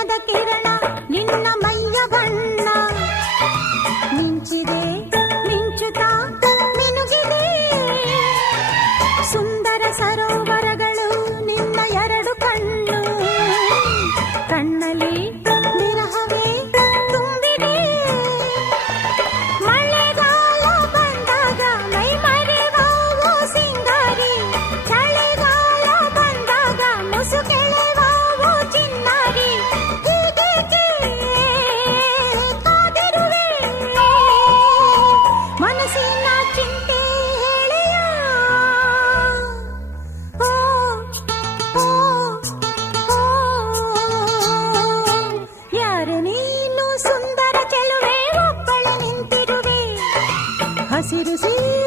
ಚಿನ್ನದ ಕಿರಣ ನಿನ್ನ ಮೈಯ ಬಣ್ಣ ಮಿಂಚಿದೆ ಮಿಂಚುತ್ತಾ ಮಿನುಗಿದೆ ಸುಂದರ ಸರೋವರಗಳು ನಿನ್ನ ಎರಡು ಕಣ್ಣು ಕಣ್ಣಲ್ಲಿ ವಿರಹವೇ ತುಂಬಿದೆ ಮಳೆಗಾಲ ಬಂದಾಗ ಮೈ ಮರೆವಾವೋ ಸಿಂಗಾರಿ ಚಳಿಗಾಲ ಬಂದಾಗ ಮುಸುಕೆಳೆವಾವೋ ಚಿನ್ನಾರಿ ಹೀಗೇಕೆ ಕಾದಿರುವೆ ಮನಸ್ಸಿನ ಚಿಂತೆ ಹೇಳಿಯ ಓ ಓ ಓ ಯಾರು ನೀನು ಸುಂದರ ಚೆಲುವೆ ಒಬ್ಬಳೆ ನಿಂತಿರುವೆ ಹಸಿರು